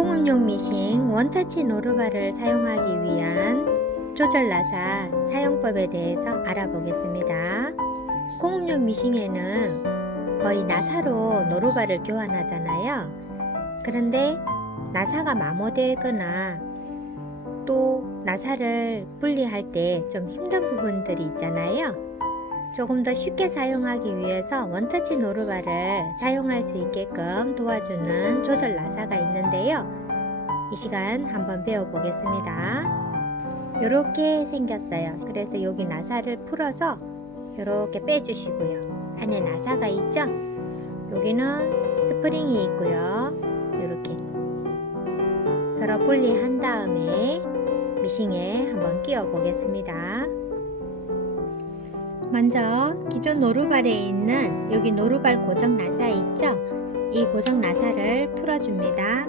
공업용 미싱 원터치 노루바를 사용하기 위한 조절 나사 사용법에 대해서 알아보겠습니다. 공업용 미싱에는 거의 나사로 노루바를 교환하잖아요. 그런데 나사가 마모되거나 또 나사를 분리할 때 좀 힘든 부분들이 있잖아요. 조금 더 쉽게 사용하기 위해서 원터치 노루바를 사용할 수 있게끔 도와주는 조절 나사가 있는데요. 이 시간 한번 배워보겠습니다. 이렇게 생겼어요. 그래서 여기 나사를 풀어서 이렇게 빼주시고요. 안에 나사가 있죠? 여기는 스프링이 있고요. 이렇게 서로 분리한 다음에 미싱에 한번 끼워 보겠습니다. 먼저 기존 노루발에 있는 여기 노루발 고정 나사 있죠? 이 고정 나사를 풀어줍니다.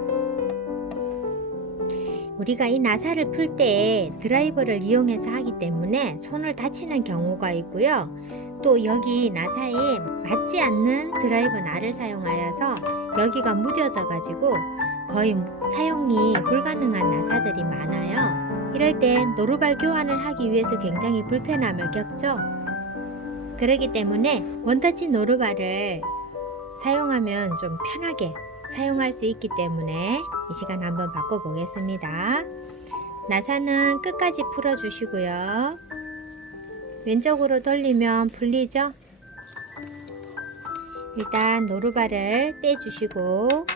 우리가 이 나사를 풀 때 드라이버를 이용해서 하기 때문에 손을 다치는 경우가 있고요. 또 여기 나사에 맞지 않는 드라이버 날을 사용하여서 여기가 무뎌져 가지고 거의 사용이 불가능한 나사들이 많아요. 이럴 땐 노루발 교환을 하기 위해서 굉장히 불편함을 겪죠. 그러기 때문에 원터치 노루발을 사용하면 좀 편하게 사용할 수 있기 때문에 이 시간 한번 바꿔보겠습니다. 나사는 끝까지 풀어주시고요. 왼쪽으로 돌리면 풀리죠? 일단 노루발을 빼주시고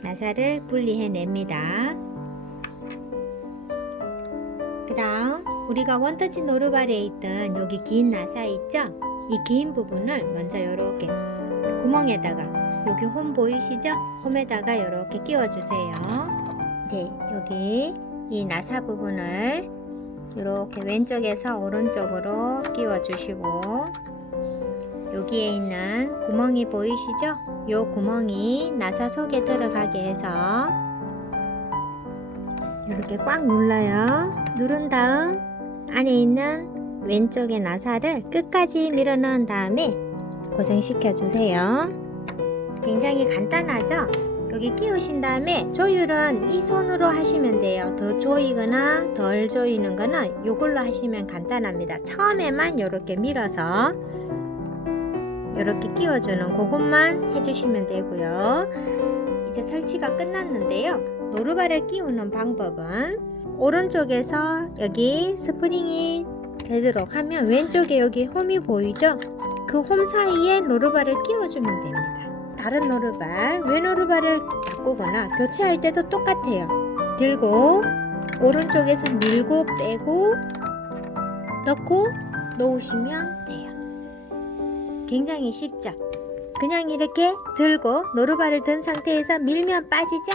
나사를 분리해냅니다. 그 다음 우리가 원터치 노루발에 있던 여기 긴 나사 있죠? 이 긴 부분을 먼저 이렇게 구멍에다가 여기 홈 보이시죠? 홈에다가 이렇게 끼워주세요. 네, 여기 이 나사 부분을 이렇게 왼쪽에서 오른쪽으로 끼워주시고 여기에 있는 구멍이 보이시죠? 이 구멍이 나사 속에 들어가게 해서 이렇게 꽉 눌러요. 누른 다음 안에 있는 왼쪽의 나사를 끝까지 밀어 넣은 다음에 고정시켜 주세요. 굉장히 간단하죠? 여기 끼우신 다음에 조율은 이 손으로 하시면 돼요. 더 조이거나 덜 조이는 거는 이걸로 하시면 간단합니다. 처음에만 이렇게 밀어서 이렇게 끼워주는 그것만 해주시면 되고요. 이제 설치가 끝났는데요. 노루발을 끼우는 방법은 오른쪽에서 여기 스프링이 되도록 하면 왼쪽에 여기 홈이 보이죠? 그 홈 사이에 노루발을 끼워주면 됩니다. 다른 노루발, 외 노루발을 바꾸거나 교체할 때도 똑같아요. 들고 오른쪽에서 밀고 빼고 넣고 놓으시면 돼요. 굉장히 쉽죠? 그냥 이렇게 들고 노루발을 든 상태에서 밀면 빠지죠?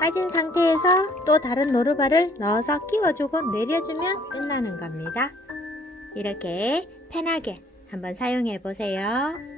빠진 상태에서 또 다른 노루발을 넣어서 끼워주고 내려주면 끝나는 겁니다. 이렇게 편하게 한번 사용해 보세요.